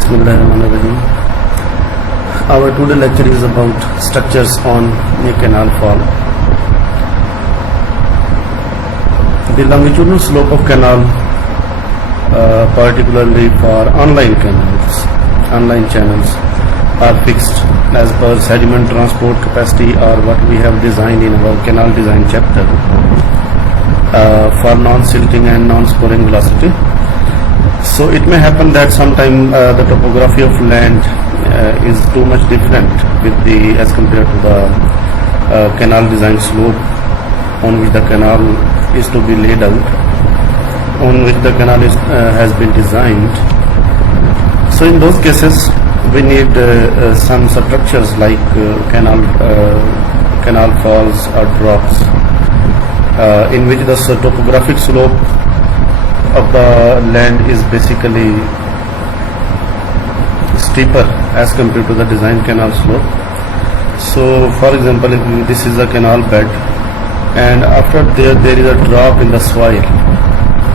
Bismillahirrahmanirrahim. Our today lecture is about structures on a canal fall. The longitudinal slope of canal, particularly for online channels, are fixed as per sediment transport capacity or what we have designed in our canal design chapter for non-silting and non-scoring velocity. So it may happen that sometime the topography of land is too much different as compared to the canal design slope on which the canal is to be laid out, on which the canal has been designed. So in those cases we need some structures like canal falls or drops in which the topographic slope of the land is basically steeper as compared to the design canal slope. So for example, if this is a canal bed and after there is a drop in the soil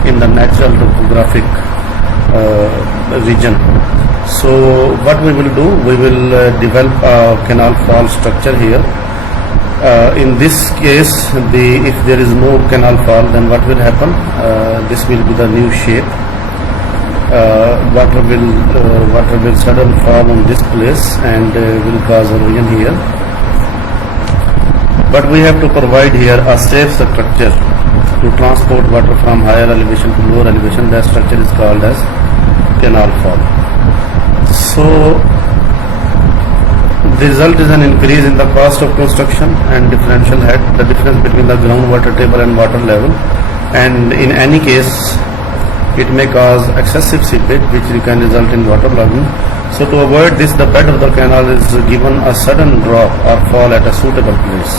in the natural topographic region. So what we will do, we will develop a canal fall structure here. In this case, if there is no canal fall, then what will happen? This will be the new shape. Water will sudden fall on this place and will cause erosion here. But we have to provide here a safe structure to transport water from higher elevation to lower elevation. That structure is called as canal fall. So the result is an increase in the cost of construction and differential head, the difference between the groundwater table and water level, and in any case it may cause excessive seepage which can result in waterlogging. So to avoid this, the bed of the canal is given a sudden drop or fall at a suitable place.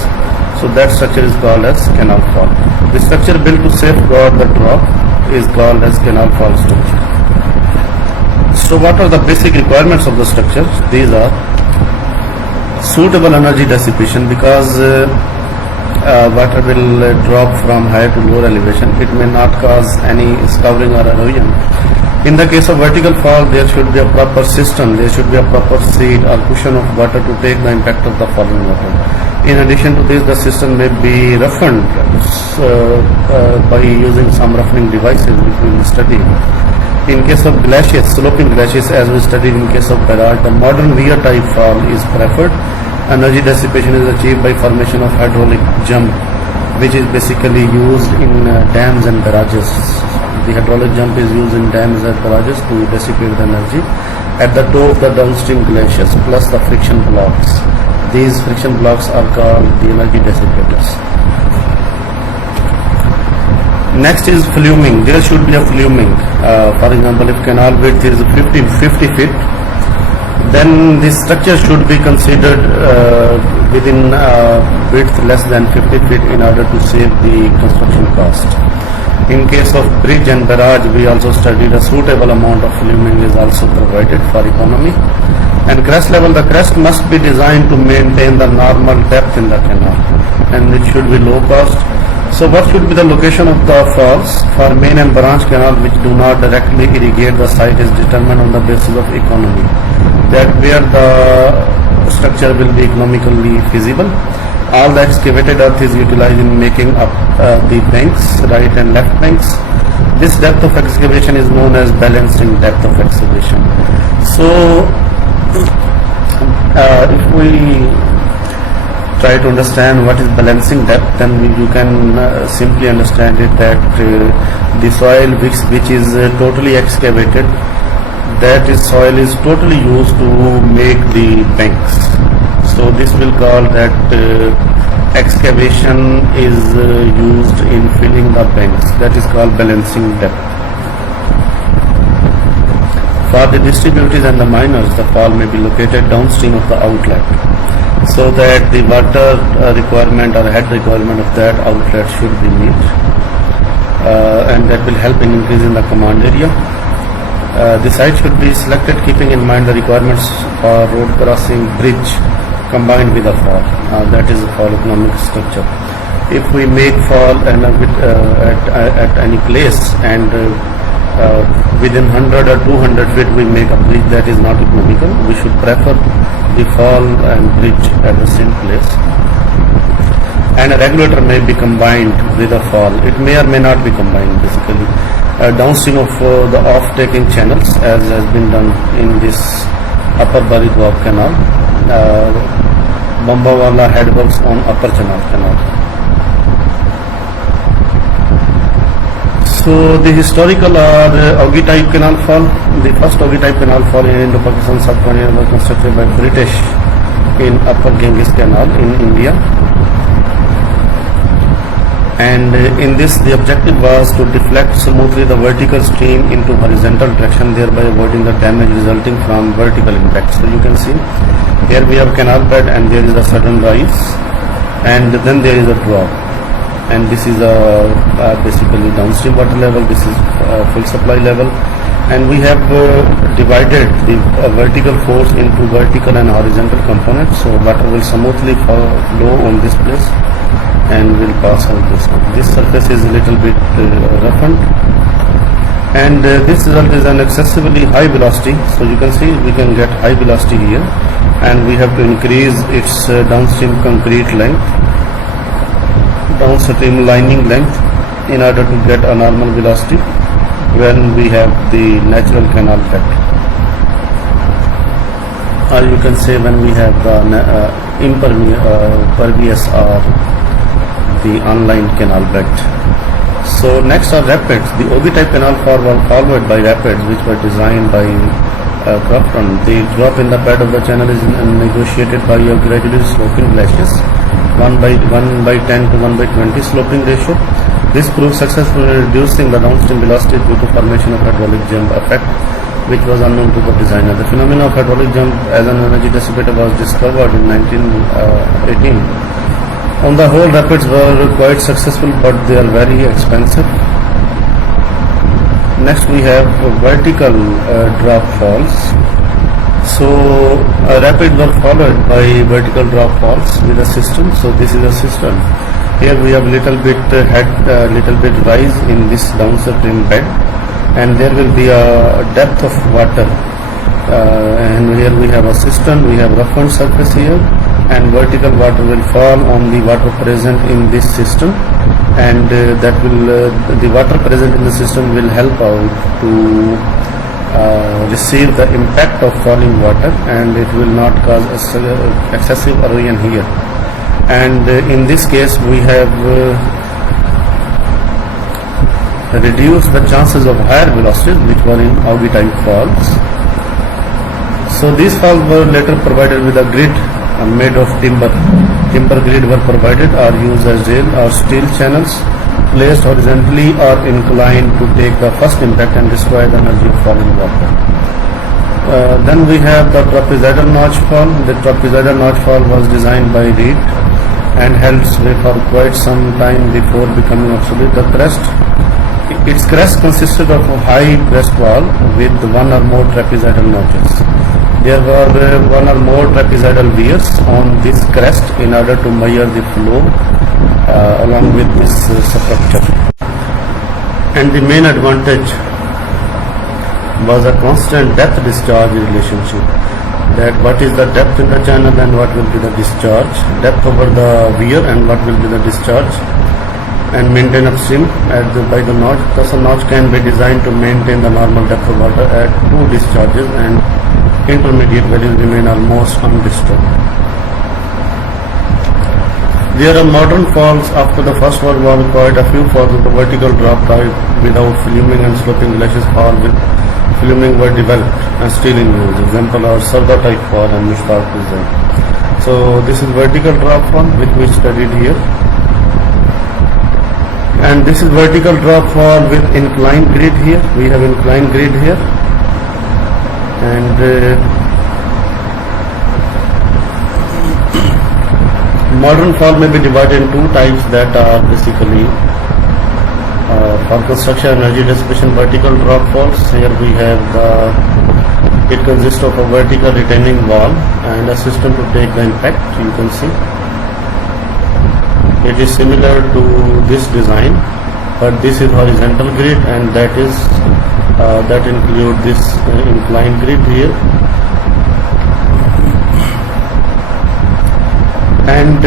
So that structure is called as canal fall. The structure built to safeguard the drop is called as canal fall structure. So what are the basic requirements of the structure? These are suitable energy dissipation, because water will drop from higher to lower elevation. It may not cause any scouring or erosion. In the case of vertical fall, there should be a proper system, there should be a proper seat or cushion of water to take the impact of the falling water. In addition to this, the system may be roughened by using some roughening devices which we will study. In case of glaciers, sloping glaciers, as we studied in case of barrage, the modern weir type fall is preferred. Energy dissipation is achieved by formation of hydraulic jump, which is basically used in dams and barrages. The hydraulic jump is used in dams and barrages to dissipate the energy at the toe of the downstream glaciers, plus the friction blocks. These friction blocks are called the energy dissipators. Next is fluming. There should be a fluming. For example, if canal width is 50 feet, then this structure should be considered within width less than 50 feet in order to save the construction cost. In case of bridge and barrage, we also studied a suitable amount of fluming is also provided for economy. And crest level, the crest must be designed to maintain the normal depth in the canal, and it should be low cost. So what should be the location of the falls? For main and branch canal which do not directly irrigate, the site is determined on the basis of economy, that where the structure will be economically feasible. All the excavated earth is utilized in making up the banks, right and left banks. This depth of excavation is known as balancing depth of excavation. So if we try to understand what is balancing depth, then you can simply understand it that the soil which is totally excavated, that is soil is totally used to make the banks. So this will call that excavation is used in filling the banks. That is called balancing depth. For the distributaries and the miners, the fall may be located downstream of the outlet, so that the water requirement or head requirement of that outlet should be met, and that will help in increasing the command area. The site should be selected keeping in mind the requirements for road crossing, bridge combined with a fall. That is a fall economic structure. If we make fall at any place and within 100 or 200 feet we make a bridge, that is not economical. We should prefer the fall and bridge at the same place. And a regulator may be combined with a fall. It may or may not be combined basically. Downstream of the off-taking channels, as has been done in this upper Barigwab canal, Bambawala head works on upper canal. So the historical or Augie type canal fall, the first Augie type canal fall in Indo-Pakistan subcontinent was constructed by British in Upper Ganges Canal in India. And in this the objective was to deflect smoothly the vertical stream into horizontal direction, thereby avoiding the damage resulting from vertical impact. So you can see here we have canal bed and there is a sudden rise and then there is a drop, and this is basically downstream water level, this is full supply level, and we have divided the vertical force into vertical and horizontal components, so water will smoothly flow on this place and will pass out this. This surface is a little bit roughened, and this result is an excessively high velocity. So you can see we can get high velocity here, and we have to increase its downstream concrete length, downstream lining length, in order to get a normal velocity when we have the natural canal bed, or you can say when we have the impervious or the online canal bed. So next are rapids. The Augie type canal fall were followed by rapids, which were designed by Crofton. The drop in the bed of the channel is negotiated by a gradually sloping glaciers, 1/10 to 1/20 sloping ratio. This proved successful in reducing the downstream velocity due to formation of hydraulic jump effect, which was unknown to the designer. The phenomenon of hydraulic jump as an energy dissipator was discovered in 1918. On the whole, rapids were quite successful, but they are very expensive. Next we have vertical drop falls. So rapids were followed by vertical drop falls with a system. So this is a system. Here we have little bit rise in this downstream bed, and there will be a depth of water. And here we have a cistern, we have roughened surface here, and vertical water will fall on the water present in this system, and that will the water present in the system will help out to receive the impact of falling water, and it will not cause excessive erosion here. And in this case we have reduced the chances of higher velocities which were in Augie type falls. So these falls were later provided with a grid made of timber. Timber grid were provided or used as rail or steel channels placed horizontally or inclined to take the first impact and destroy the energy of falling water. Then we have the trapezoidal notch fall. The trapezoidal notch fall was designed by Reed and held sway for quite some time before becoming obsolete. Its crest consisted of a high crest wall with one or more trapezoidal notches. There were one or more trapezoidal weirs on this crest in order to measure the flow along with this structure. And the main advantage was a constant depth discharge relationship. That what is the depth in the channel and what will be the discharge, depth over the weir and what will be the discharge, and maintain upstream by the notch. Thus a notch can be designed to maintain the normal depth of water at two discharges, and intermediate values remain almost undisturbed. There are modern falls. After the First World War, quite a few falls of the vertical drop type without filming and sloping glaciers fall with filming were developed and still in use. Example are Sarda type fall and Mishpaq design. So this is vertical drop fall which we studied here, and this is vertical drop fall with inclined grid here. We have inclined grid here, and modern fall may be divided in two types that are basically for construction energy dissipation vertical drop falls. Here we have it consists of a vertical retaining wall and a system to take the impact. You can see it is similar to this design, but this is horizontal grid and that is that include this incline grid here, and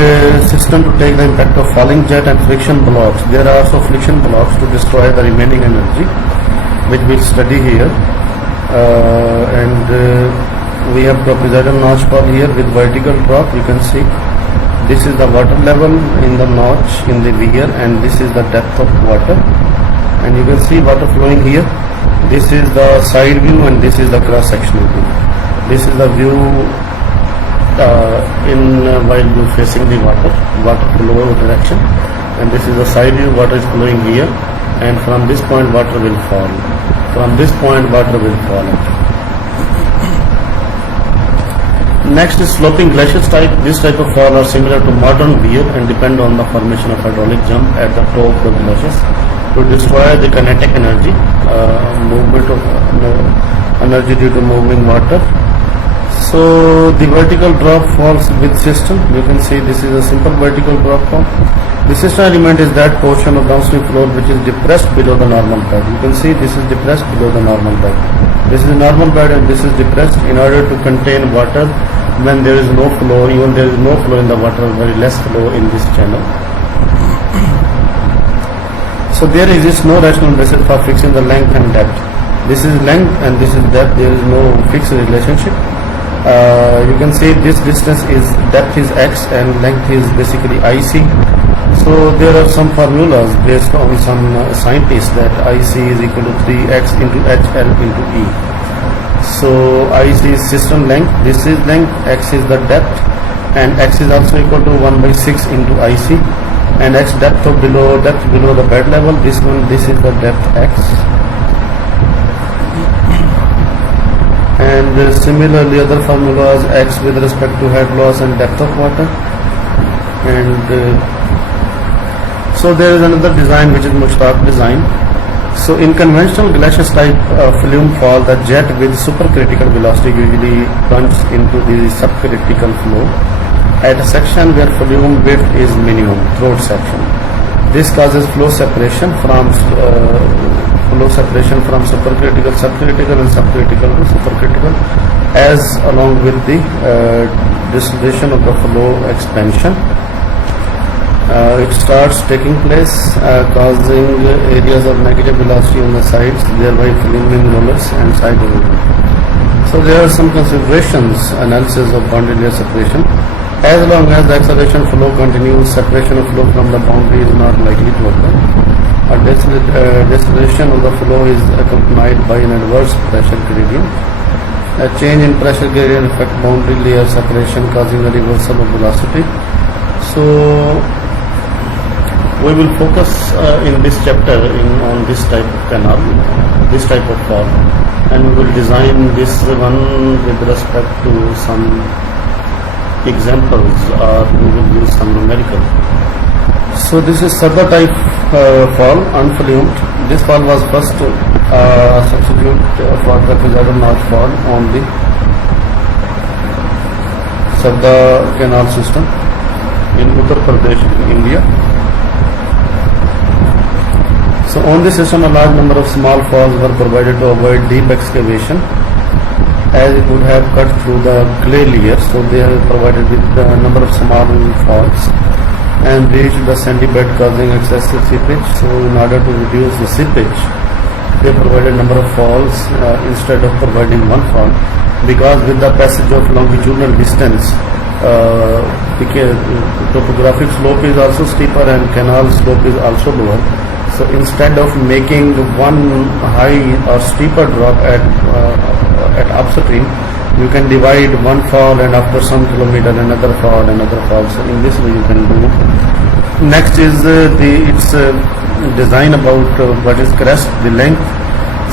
system to take the impact of falling jet and friction blocks. There are also friction blocks to destroy the remaining energy, which we'll study here. We have trapezoidal notch fall here with vertical drop. You can see this is the water level in the notch in the weir, and this is the depth of water, and you can see water flowing here. This is the side view and this is the cross sectional view. This is the view while you facing the water flow direction, and this is the side view. Water is flowing here, and from this point water will fall. From this point water will fall. Next is sloping glaciers type. This type of fall are similar to modern weir and depend on the formation of hydraulic jump at the top of the glaciers to destroy the kinetic energy, movement of energy due to moving water. So the vertical drop falls with system. You can see this is a simple vertical drop fall. The system element is that portion of downstream floor which is depressed below the normal bed. You can see this is depressed below the normal bed. This is the normal bed and this is depressed in order to contain water when there is no flow. Even there is no flow in the water, very less flow in this channel. So there exists no rational basis for fixing the length and depth. This is length and this is depth. There is no fixed relationship. You can see this distance is depth is x and length is basically IC. So there are some formulas based on some scientists that IC is equal to 3x into HL into E. So IC is system length, this is length, x is the depth, and x is also equal to 1 by 6 into IC, and x depth below the bed level. This is the depth x. And similarly other formulas, x with respect to head loss and depth of water. And so there is another design which is Mushtaq design. So in conventional glaciers type flume fall, the jet with supercritical velocity usually plunges into the subcritical flow at a section where flume width is minimum, throat section. This causes flow separation from supercritical, subcritical, and subcritical to supercritical, as along with the deceleration of the flow expansion. It starts taking place, causing areas of negative velocity on the sides, thereby filling rollers and side erosion. So there are some considerations, analysis of boundary layer separation. As long as the acceleration flow continues, separation of flow from the boundary is not likely to occur. A deceleration of the flow is accompanied by an adverse pressure gradient. A change in pressure gradient affects boundary layer separation, causing a reversal of velocity. So we will focus in this chapter on this type of canal, this type of fall, and we will design this one with respect to some examples, or we will use some numerical. So this is Sada type fall, unflumed. This fall was first substitute for the trapezoidal notch fall on the Sada canal system in Uttar Pradesh, India. So on this system, a large number of small falls were provided to avoid deep excavation, as it would have cut through the clay layer. So they are provided with a number of small falls and reached the sandy bed, causing excessive seepage. So in order to reduce the seepage, they provided a number of falls instead of providing one fall, because with the passage of longitudinal distance, the topographic slope is also steeper and canal slope is also lower. So instead of making one high or steeper drop at upstream, you can divide one fall and after some kilometer another fall. So in this way you can do. Next is its design about what is crest, the length.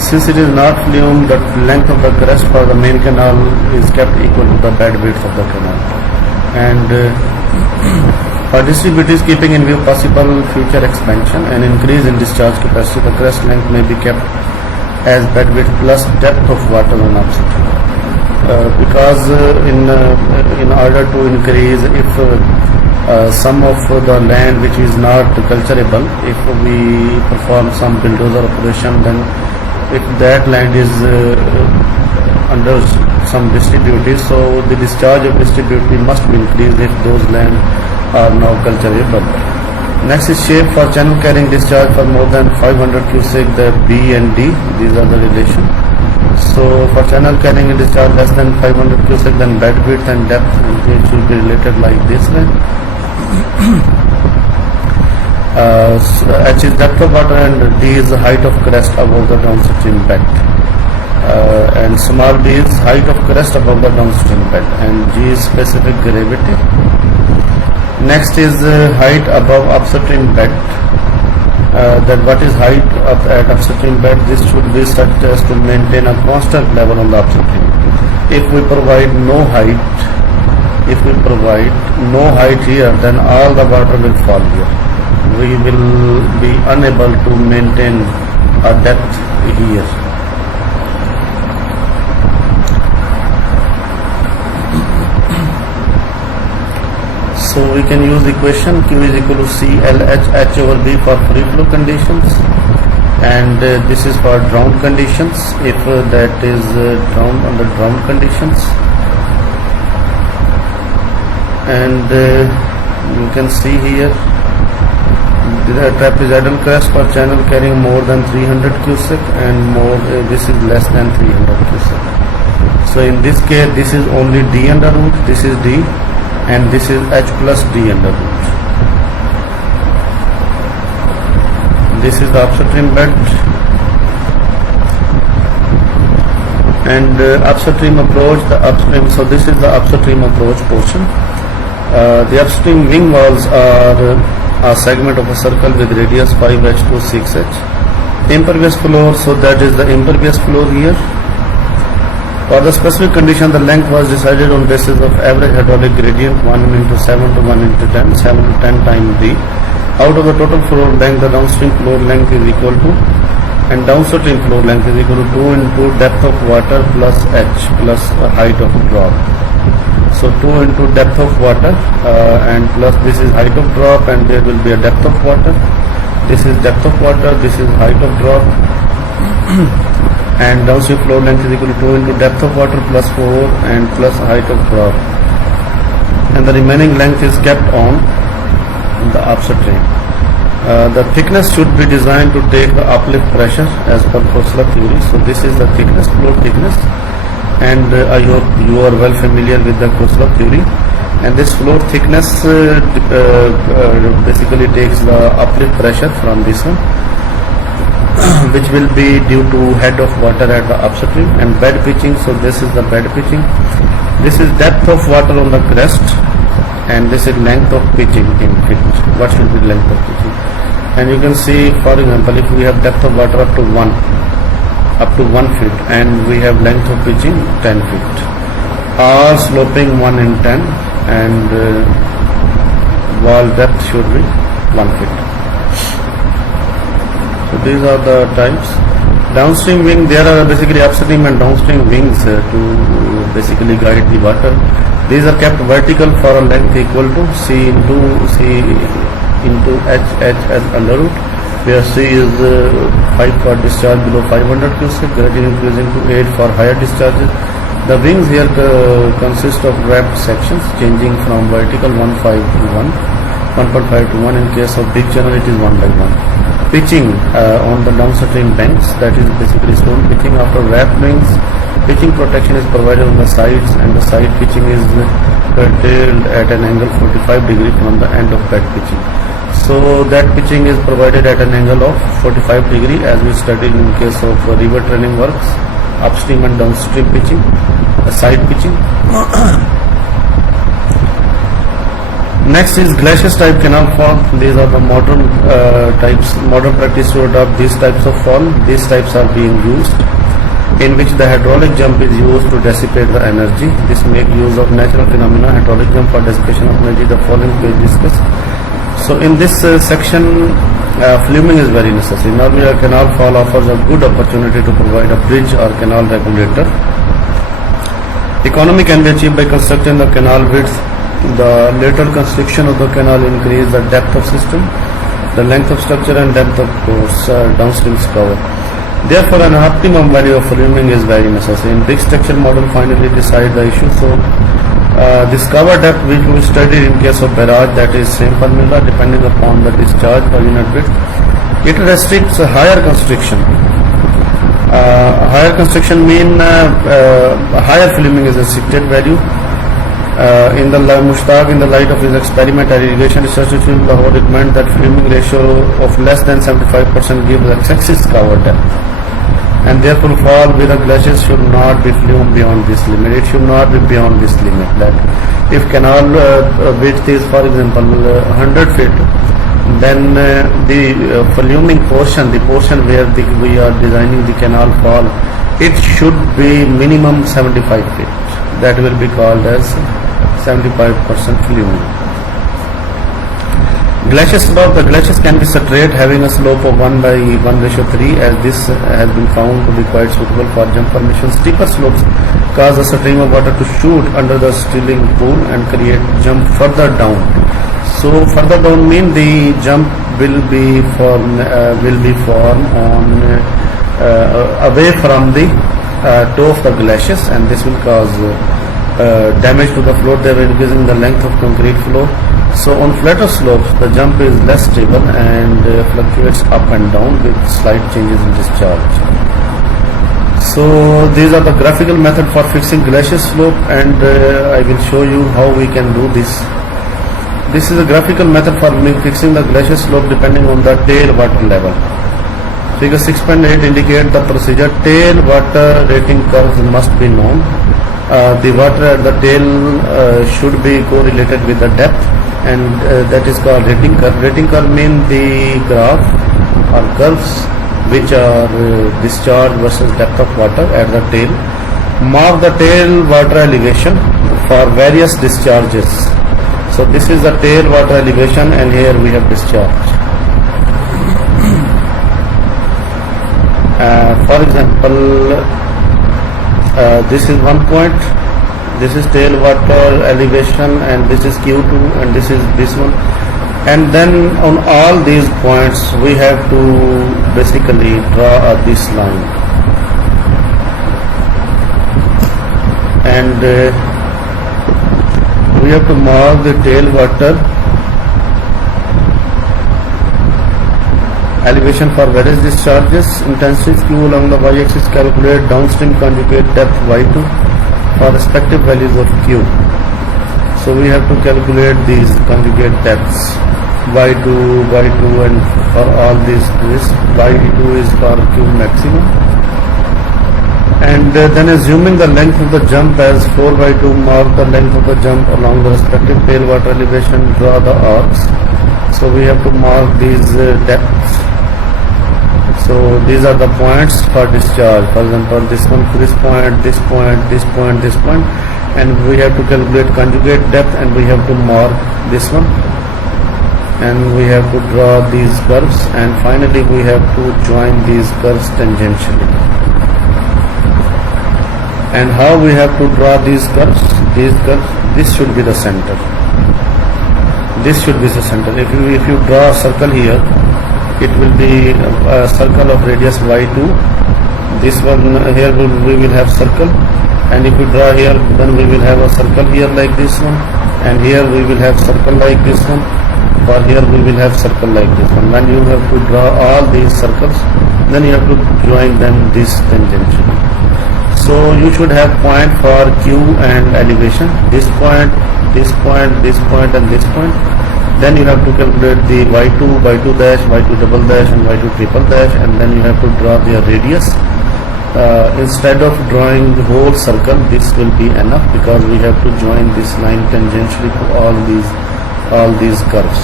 Since it is not flume, the length of the crest for the main canal is kept equal to the bed width of the canal. And for distributors keeping in view possible future expansion and increase in discharge capacity, the crest length may be kept as bed width plus depth of water on upstream. Because in order to increase, if some of the land which is not culturable, if we perform some bulldozer operation, then if that land is under some distributary, so the discharge of distributary must be increased if those land are now cultivable. Next is shape for channel carrying discharge for more than 500 cubic, the B and D, these are the relation. So for channel carrying a discharge less than 500 cubic, then bed width and depth, it should be related like this way. H is depth of water and D is the height of crest above the downstream bed. And small d is height of crest above the downstream bed, and G is specific gravity. Next is height above upstream bed. That what is height at upstream bed? This should be such as to maintain a constant level on the upstream. If we provide no height, here, then all the water will fall here. We will be unable to maintain a depth here. So we can use equation Q is equal to CLH H over B for free flow conditions, and this is for drowned conditions if that is drowned under drowned conditions. And you can see here the trapezoidal crest for channel carrying more than 300 cubic and more this is less than 300 cubic. So in this case this is only D under root, this is D, and this is H plus D under root. This is the upstream bed, and upstream approach, so this is the upstream approach portion. The upstream wing walls are a segment of a circle with radius 5h to 6h. Impervious floor, so that is the impervious floor here. For the specific condition, the length was decided on basis of average hydraulic gradient 1 into 7 to 1 into 10, 7 to 10 times D. Out of the total floor length, the downstream floor length is equal to, and downstream floor length is equal to 2 into depth of water plus H plus height of drop. So 2 into depth of water and plus this is height of drop, and there will be a depth of water. This is depth of water, this is height of drop. And downstream floor length is equal to 2 into depth of water plus 4 and plus height of drop, and the remaining length is kept on the upstream. The thickness should be designed to take the uplift pressure as per Koslov theory. So this is the thickness, floor thickness, and I hope you are well familiar with the Koslov theory. And this floor thickness basically takes the uplift pressure from this one, which will be due to head of water at the upstream. And bed pitching, so this is the bed pitching. This is depth of water on the crest, and this is length of pitching in feet. What should be length of pitching? And you can see, for example, if we have depth of water up to 1 feet, and we have length of pitching 10 feet, all sloping 1 in 10, and wall depth should be 1 feet. So these are the types. Downstream wing, there are basically upstream and downstream wings to basically guide the water. These are kept vertical for a length equal to C into H as under root, where C is 5 for discharge below 500 cubic, gradually increasing to 8 for higher discharges. The wings here consist of wrapped sections changing from vertical 1.5 to 1. In case of big channel, it is 1 by 1. Pitching on the downstream banks, that is basically stone pitching. After wrapped wings, pitching protection is provided on the sides, and the side pitching is curtailed at an angle 45 degree from the end of bed pitching. So that pitching is provided at an angle of 45 degree, as we studied in case of river training works, upstream and downstream pitching, side pitching. Next is glaciers type canal fall. These are the modern practice to adopt these types of fall. These types are being used, in which the hydraulic jump is used to dissipate the energy. This make use of natural phenomena, hydraulic jump for dissipation of energy. The following page discussed. So in this section, fluming is very necessary. Normally a canal fall offers a good opportunity to provide a bridge or canal regulator. Economy can be achieved by constructing the canal width. The lateral construction of the canal increase the depth of system, the length of structure, and depth of course downstream cover. Therefore, an optimum value of voluming is very necessary. In big structure model finally decide the issue. So, this cover depth which we studied in case of barrage, that is same formula depending upon the discharge per unit width. It restricts a higher constriction. Higher constriction mean higher voluming is restricted value. In the Mushtaq, in the light of his experiment at irrigation research in Lahore, it meant that voluming ratio of less than 75% gives excessive cover depth, and therefore fall with the glaciers should not be flumed beyond this limit. It should not be beyond this limit. That if canal width is, for example, 100 feet, then the voluming portion, the portion where we are designing the canal fall, it should be minimum 75 feet. That will be called as 75% voluming. Glacier slope. The glaciers can be straight, having a slope of 1:1:3, as this has been found to be quite suitable for jump formation. Steeper slopes cause a stream of water to shoot under the stilling pool and create jump further down. So further down mean the jump will be formed on away from the toe of the glaciers, and this will cause damage to the floor. They are increasing the length of concrete floor. So on flatter slopes, the jump is less stable and fluctuates up and down with slight changes in discharge. So these are the graphical method for fixing glacier slope, and I will show you how we can do this. This is a graphical method for fixing the glacier slope depending on the tail water level. Figure 6.8 indicate the procedure. Tail water rating curves must be known. The water at the tail should be correlated with the depth, and that is called rating curve. Rating curve means the graph or curves which are discharge versus depth of water at the tail. Mark the tail water elevation for various discharges. So this is the tail water elevation, and here we have discharge. For example, this is 1 point. This is tail water elevation, and this is Q2, and this is this one. And then on all these points we have to basically draw this line, and we have to mark the tail water elevation for various discharges. Intensity Q along the y-axis. Calculate downstream conjugate depth y2 for respective values of Q. So we have to calculate these conjugate depths y2, and for all these this y2 is for Q maximum. And then assuming the length of the jump as 4/2, mark the length of the jump along the respective tail water elevation, draw the arcs. So we have to mark these depths. So these are the points for discharge. For example, this one, this point, this point, this point, this point, and we have to calculate conjugate depth, and we have to mark this one, and we have to draw these curves, and finally we have to join these curves tangentially. And how we have to draw these curves? This should be the center. This should be the center. If you draw a circle here, it will be a circle of radius y2. This one here we will have circle, and if we draw here, then we will have a circle here like this one, and here we will have circle like this one, or here we will have circle like this one. When you have to draw all these circles, then you have to join them this tangentially. So you should have point for Q and elevation, this point, this point, this point, and this point. Then you have to calculate the y2, y2 dash, y2 double dash, and y2 triple dash, and then you have to draw their radius. Instead of drawing the whole circle, this will be enough, because we have to join this line tangentially to all these curves.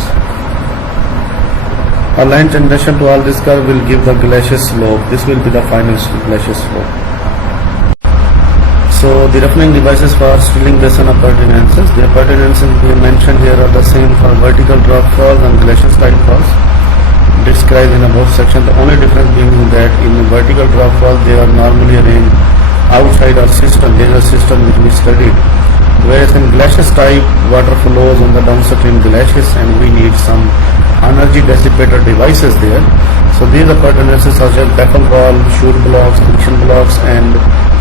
A line tangential to all these curves will give the glacier slope. This will be the final glacier slope. So the roughening devices for stilling basin appurtenances. The appurtenances we mentioned here are the same for vertical drop falls and glacier style falls described in above section. The only difference being that in vertical drop fall they are normally arranged outside our system. There is a system which we studied. Whereas in glaciers type, water flows on the downstream glaciers and we need some energy dissipator devices there. So these appurtenances such as baffle wall, chute blocks, friction blocks and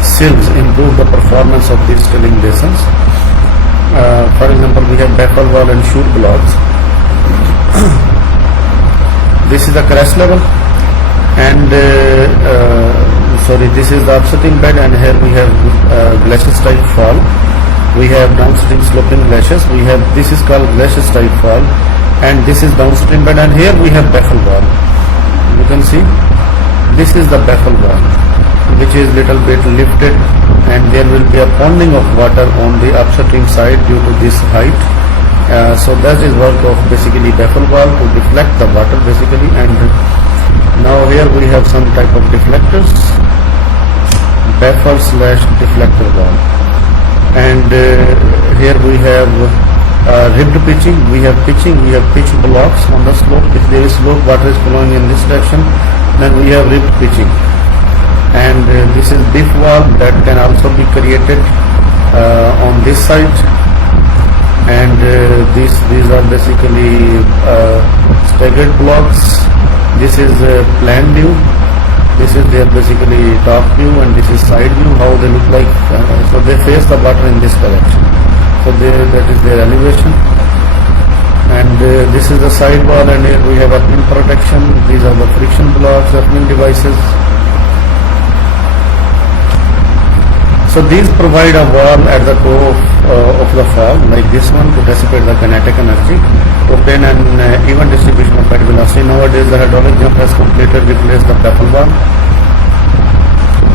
sills improve the performance of these stilling basins. For example, we have baffle wall and chute blocks. This is the crest level and this is the upstream bed, and here we have glaciers type fall. We have downstream sloping glaciers. This is called glaciers type fall, and this is downstream bed, and here we have baffle wall. You can see this is the baffle wall, which is little bit lifted, and there will be a ponding of water on the upstream side due to this height. So that is work of basically baffle wall to deflect the water basically. And now here we have some type of deflectors, baffle / deflector wall. And here we have ribbed pitching. We have pitch blocks on the slope. If there is slope, water is flowing in this direction, then we have ribbed pitching. And this is diff wall that can also be created on this side. And these are basically staggered blocks. This is plan view. This is their basically top view, and this is side view, how they look like. So they face the water in this direction. So that is their elevation. And this is the side wall, and here we have earthing protection. These are the friction blocks, earthing devices. So these provide a wall at the toe of the fall, like this one, to dissipate the kinetic energy, to obtain an even distribution of bed velocity. Nowadays, the hydraulic jump has completely replaced the baffle wall.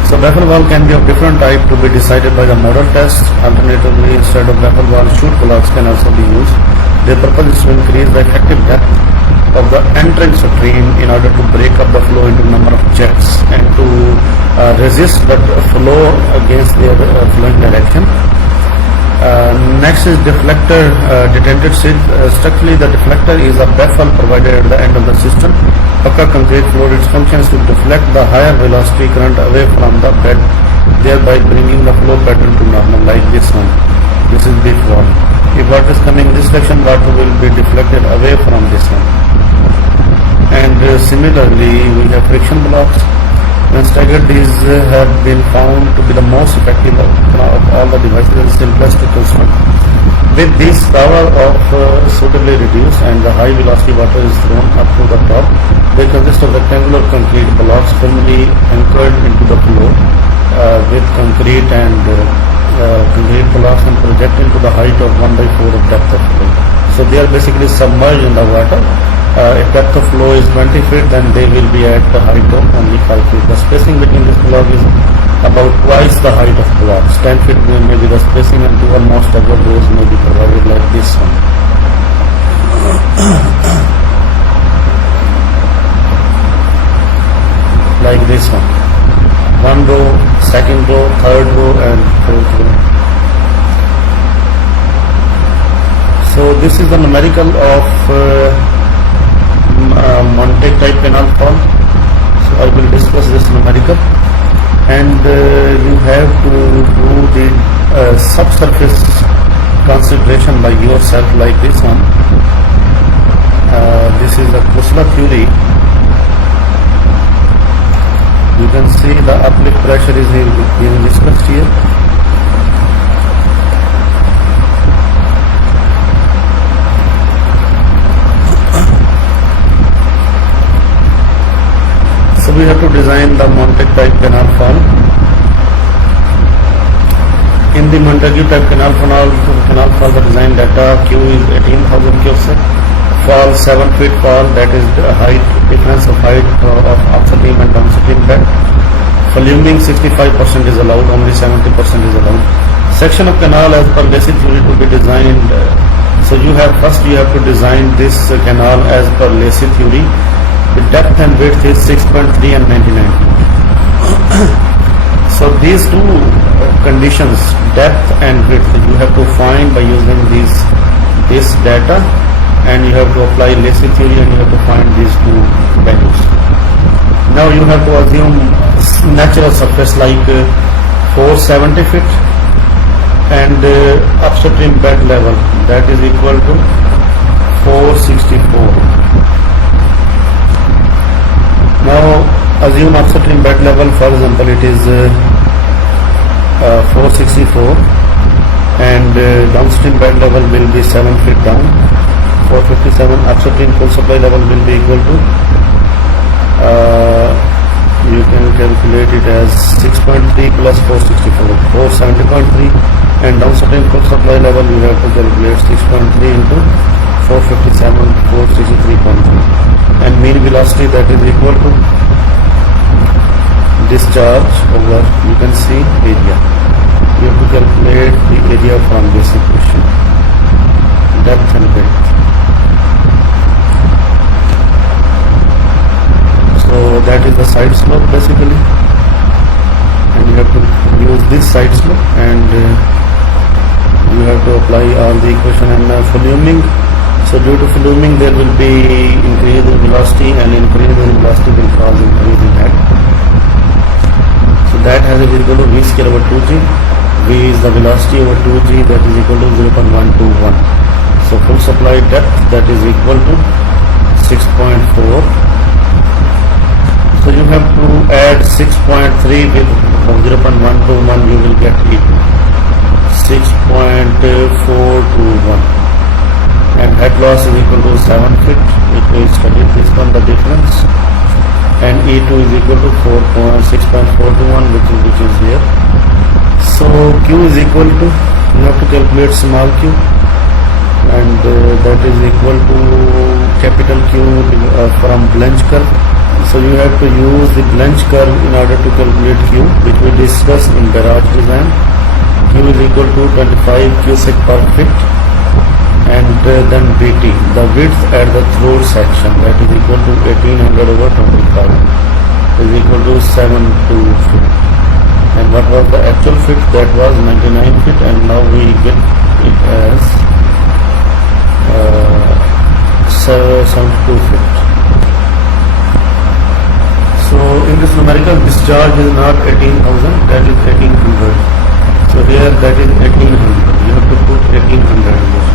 So baffle wall can be of different type to be decided by the model test. Alternatively, instead of baffle wall, chute blocks can also be used. Their purpose is to increase the effective depth of the entrance stream in order to break up the flow into number of jets and to resist the flow against their flowing direction. Next is deflector detented sill. Structurally, the deflector is a baffle provided at the end of the system. Pucker concrete floor, its function is to deflect the higher velocity current away from the bed, thereby bringing the flow pattern to normal, like this one. This is diff wall. If water is coming in this direction, water will be deflected away from this one. And similarly, we have friction blocks. When staggered, these have been found to be the most effective of all the devices and simplest to construct. With this power of suitably reduced and the high velocity water is thrown up to the top, they consist of rectangular concrete blocks firmly anchored into the floor with concrete blocks and project into the height of 1/4 of depth of flow. So they are basically submerged in the water. If depth of flow is 20 feet, then they will be at the height of only 5 feet. The spacing between this block is about twice the height of blocks. 10 feet may be the spacing, and 2 or more staggered rows may be provided like this one. Like this one. 1 row, 2nd row, 3rd row and 4th row. So this is the numerical of Monte type canal fall. So I will discuss this numerical, and you have to do the subsurface consideration by yourself, like this one. This is the Kusla theory. You can see the uplift pressure is being discussed here. So we have to design the Montague type canal fall. In the Montague type canal fall, the design data Q is 18,000 cubic. Fall 7 feet fall, that is the height, difference of height of upstream and downstream bed. Voluming 65% is allowed, only 70% is allowed. Section of canal as per basic theory to be designed. So you have to design this canal as per Lacey theory. The depth and width is 6.3 and 99. So these two conditions, depth and width, you have to find by using this data, and you have to apply Lacey theory, and you have to find these two values. Now you have to assume natural surface like 470 feet and upstream bed level, that is equal to 464. Now assume upstream bed level, for example, it is 464, and downstream bed level will be 7 feet down, 457. Upstream full supply level will be equal to, you can calculate it as 6.3 plus 464, 470.3, and downstream full supply level you have to calculate 6.3 into 457, 463.3, and mean velocity, that is equal to discharge over, you can see, area. You have to calculate the area from this equation, depth and width. So that is the side slope basically, and you have to use this side slope, and you have to apply all the equation. And voluming, so due to voluming there will be increase in velocity, and increase in velocity will cause increase in head. So that has is equal to v square over 2g. V is the velocity over 2g, that is equal to 0.121. So full supply depth, that is equal to 6.4. So you have to add 6.3 with 0.121, you will get 6.421, and head loss is equal to 7 feet. If we study this one, the difference, and E2 is equal to 6.421, which is here. So Q is equal to, you have to calculate small q, and that is equal to capital Q from Blanch curve. So you have to use the Blanch curve in order to calculate Q, which we discuss in garage design. Q is equal to 25 cubic per feet, and then BT, the width at the throat section, that is equal to 1800 over 25, is equal to 72 feet. And what was the actual feet? That was 99 feet, and now we get it as 72 feet. So in this numerical, discharge is not 18,000, that is 1800. So here that is 1800, you have to put 1800 here.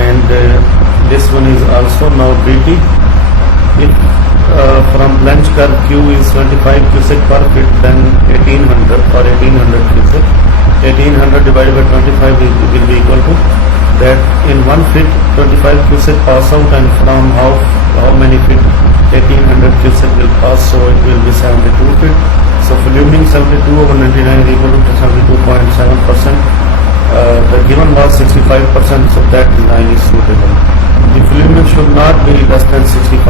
And this one is also now BT. If from Blanch curve Q is 25 cubic per feet, then 1800 or 1800 cubic. 1800 divided by 25 will be equal to that. In 1 feet 25 cubic pass out, and from how many feet 1800 cubic will pass, so it will be 72 feet. So voluming 72 over 99 is equal to 72.7%. The given was 65%, so that design is suitable. The voluming should not be less than 65%,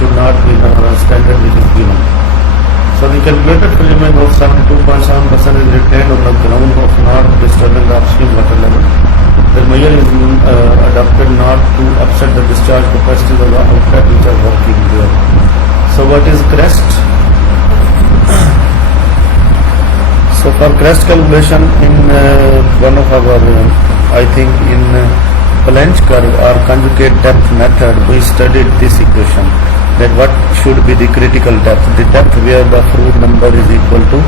should not be the standard which is given. So the calculated voluming of 72.7% is retained on the ground of not disturbing the upstream water level. The measure is adopted not to upset the discharge capacities of the outlet which are working there. So what is crest? So for crest calculation in one of our, I think in Blanch curve or conjugate depth method, we studied this equation, that what should be the critical depth, the depth where the fluid number is equal to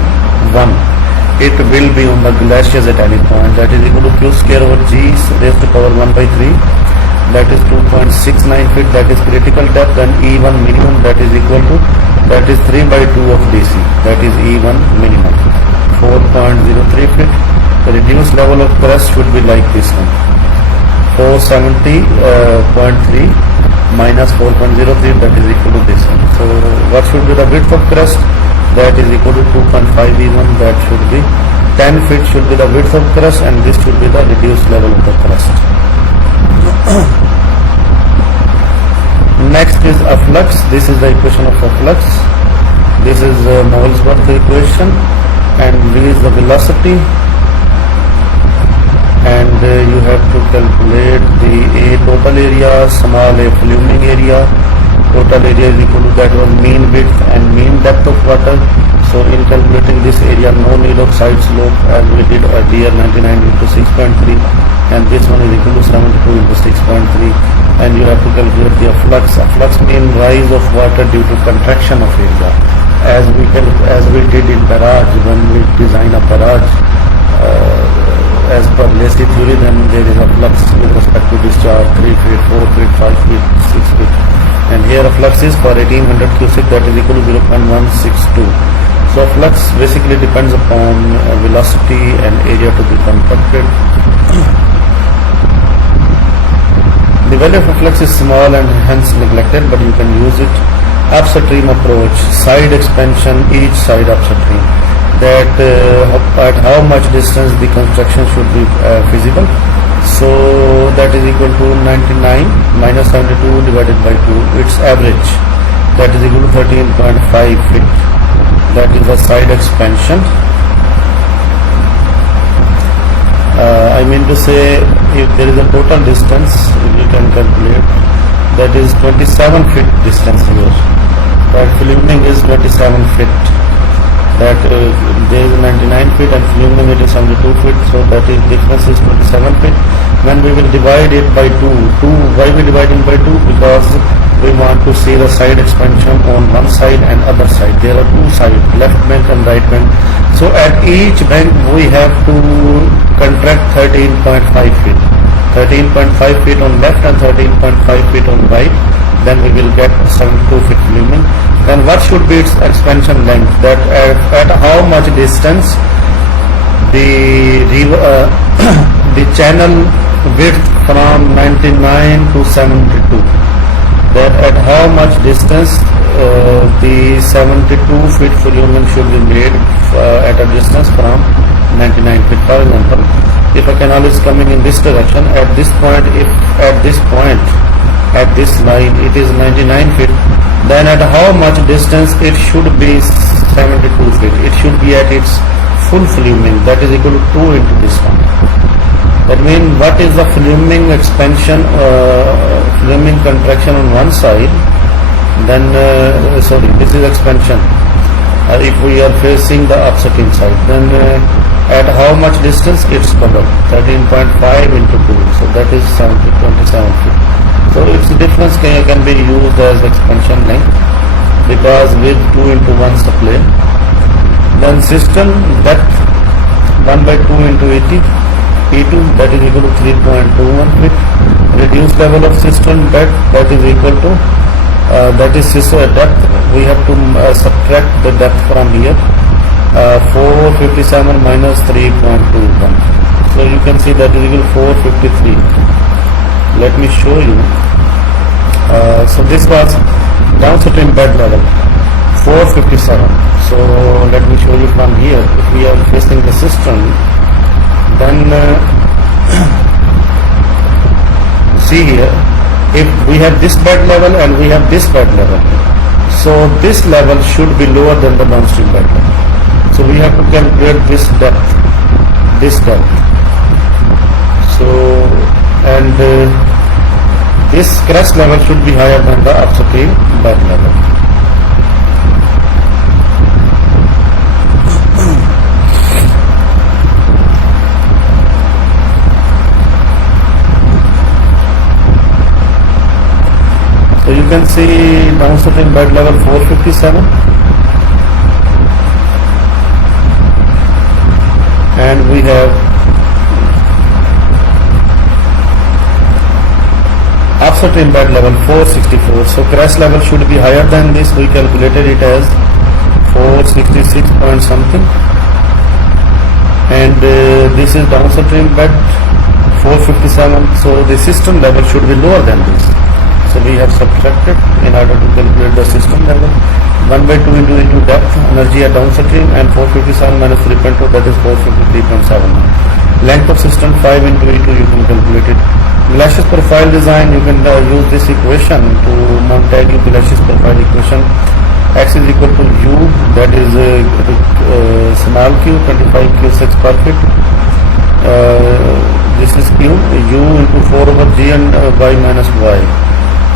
1. It will be on the glaciers at any point, that is equal to Q square over G raised to power 1 by 3, that is 2.69 feet, that is critical depth, and E1 minimum, that is equal to, that is 3 by 2 of DC, that is E1 minimum, 4.03 feet. The reduced level of crest should be like this one, 470.3 minus 4.03, that is equal to this one. So what should be the width of crest? That is equal to 2.5 E1, that should be 10 feet should be the width of crest, and this should be the reduced level of the crest. Next is afflux. This is the equation of afflux. This is Molesworth equation, and V is the velocity, and you have to calculate the A total area, small a voluming area. Total area is equal to, that was mean width and mean depth of water. So in calculating this area, no need of side slope as we did earlier, 99 into 6.3, and this one is equal to 72 into 6.3, and you have to calculate the afflux. Afflux means rise of water due to contraction of area, as we did in barrage when we design a barrage. as per Lacy theory, then there is a flux with respect to discharge 3 feet, 4 feet, 5 feet, 6 feet. And here a flux is for 1800 cubic, that is equal to 0.162. So flux basically depends upon velocity and area to be compacted. The value of a flux is small and hence neglected, but you can use it. Upstream approach, side expansion, each side upstream. That at how much distance the construction should be feasible. So that is equal to 99 minus 72 divided by 2. Its average, that is equal to 13.5 feet. That is the side expansion. I mean to say, if there is a total distance, you can calculate, that is 27 feet distance here. That filming is 27 feet. That there is 99 feet and filming it is 72 feet, so that is difference is 27 feet. When we will divide it by 2, why we dividing by 2? Because we want to see the side expansion on one side and other side. There are two sides, left bank and right bank. So at each bank we have to contract 13.5 feet. 13.5 feet on left and 13.5 feet on right. Then we will get 72 feet filming. Then what should be its expansion length? That at how much distance the the channel width from 99 to 72. That at how much distance the 72 feet filming should be made at a distance from 99 feet. For example, if a canal is coming in this direction, at this point, if at this point, at this line, it is 99 feet, then at how much distance it should be 72 feet? It should be at its full filming, that is equal to 2 into this one. That means what is the filming expansion, filming contraction on one side, then, sorry, this is expansion. If we are facing the upstream side, then at how much distance it's covered? 13.5 into 2, so that is 27 feet. So its difference can be used as expansion length, because with 2 into 1 supply. Then system depth 1 by 2 into 80 P2, that is equal to 3.21 feet. Reduced level of system depth, that is equal to that is depth. We have to subtract the depth from here. 457 minus 3.21. So you can see that is equal to 453. Let me show you. So this was downstream bed level 457. So let me show you from here. If we are facing the system, then see here, if we have this bed level and we have this bed level, so this level should be lower than the downstream bed level. So we have to calculate this depth. So and this crest level should be higher than the upstream bed level. So you can see downstream bed level 457, and we have upstream bed level 464. So crest level should be higher than this. We calculated it as 466 point something, and this is downstream bed 457. So the system level should be lower than this. So we have subtracted in order to calculate the system level. 1 by 2 into depth, energy at downstream, and 457 minus 3.2, that is 453.7. Length of system 5 into E2, you can calculate it. Glacis profile design, you can use this equation to Montague Glacis profile equation. X is equal to U, that is small q, 25 q6 per feet. This is q, U into 4 over G and y minus y.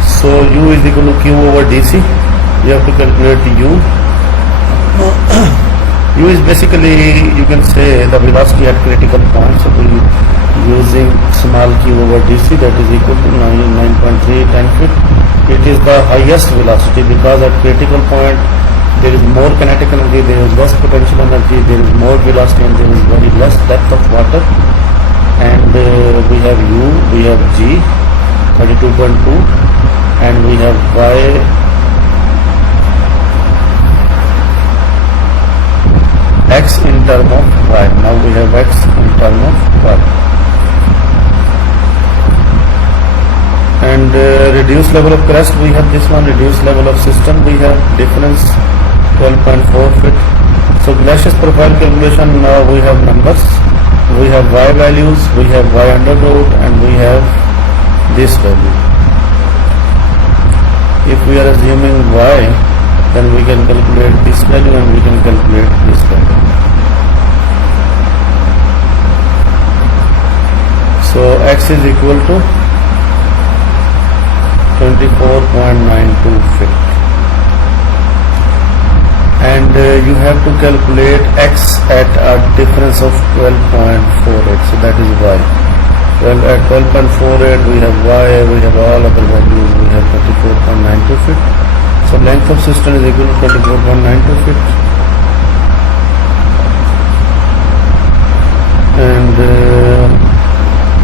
So U is equal to Q over DC. You have to calculate U. U is basically, you can say, the velocity at critical point. So we using small q over DC, that is equal to 9.310 feet. It is the highest velocity because at critical point there is more kinetic energy, there is less potential energy, there is more velocity, and there is very less depth of water. and we have U, we have G 32.2, and we have Y X in term of Y. Now we have X in term of Y. And reduced level of crest, we have this one. Reduced level of system, we have difference 12.4 feet. So glacier profile calculation, now we have numbers. We have Y values, we have Y under root, and we have this value. If we are assuming Y, then we can calculate this value and we can calculate this value. So X is equal to 24.92 feet. And you have to calculate X at a difference of 12.48. So that is Y. Well, at 12.48 we have Y, we have all other values, we have 34.92 feet. So length of system is equal to 24.92 feet. And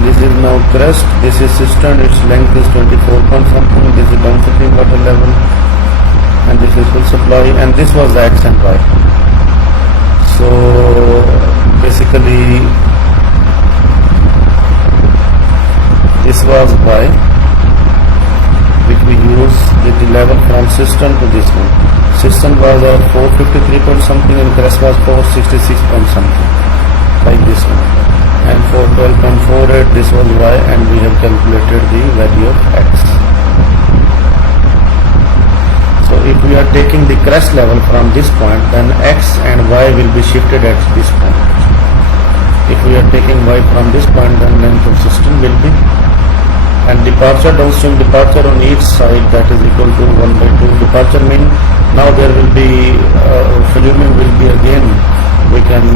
this is now crest, this is cistern, its length is 24 point something, this is downstream water level, and this is full supply, and this was X and Y. So basically this was Y, which we use with the level from cistern to this one. Cistern was at 453 point something and crest was 466 point something, like this one. And for 12.48 this was Y, and we have calculated the value of X. So if we are taking the crest level from this point, then X and Y will be shifted at this point. If we are taking Y from this point, then length of system will be, and departure, downstream departure on each side, that is equal to 1/2. Departure mean now there will be filming will be again, we can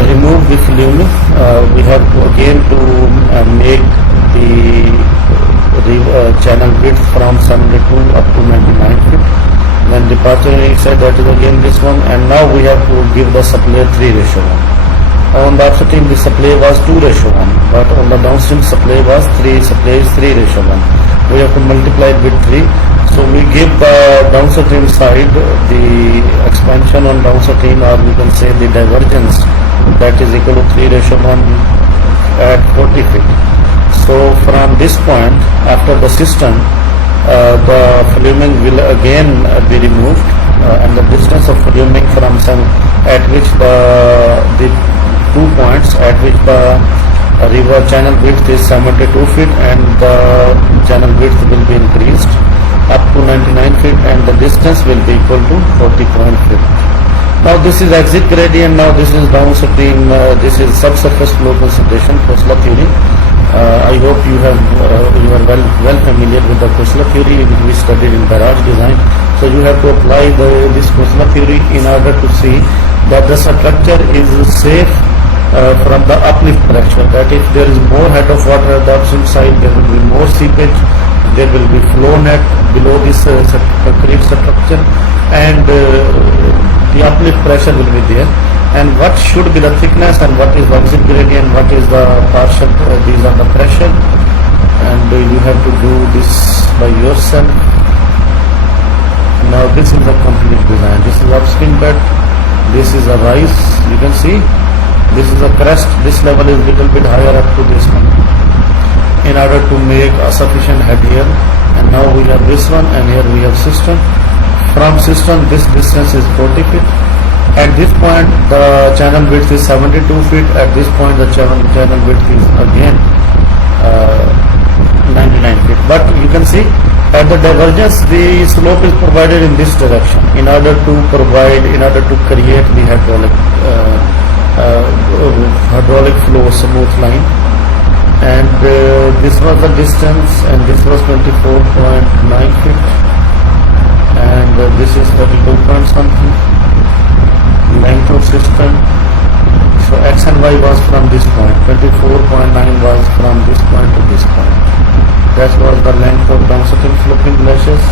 remove the filming. We have to again to make the channel width from 72 up to 99 feet. Then departure on each side, that is again this one, and now we have to give the supply 3:1. On the upstream the supply was 2:1, but on the downstream supply was 3:1. We have to multiply it with 3. So we give the downstream side the expansion on downstream, or we can say the divergence, that is equal to 3:1 at 40 feet. So from this point, after the system, the filming will again be removed, and the distance of filming from some at which the 2 points at which the river channel width is 72 feet and the channel width will be increased up to 99 feet, and the distance will be equal to 40.5. Now this is exit gradient, now this is downstream, this is subsurface flow concentration, Koestler theory. I hope you are well familiar with the Koestler theory, which we studied in barrage design. So you have to apply this Koestler theory in order to see that the structure is safe from the uplift pressure, that if there is more head of water at the upstream side, there will be more seepage, there will be flow net below this concrete structure, and the uplift pressure will be there. And what should be the thickness, and what is the exit gradient, what is the partial, these are the pressure, and you have to do this by yourself. Now this is the complete design. This is upstream bed, this is a rise, you can see, this is a crest, this level is little bit higher up to this one, in order to make a sufficient head here. And now we have this one, and here we have system. From system this distance is 40 feet. At this point the channel width is 72 feet. At this point the channel width is again 99 feet. But you can see at the divergence the slope is provided in this direction in order to create the hydraulic flow smooth line. And this was the distance, and this was 24.9 feet, and this is 32 point something. Length of system, so X and Y was from this point, 24.9 was from this point to this point. That was the length of downstream sloping glaciers.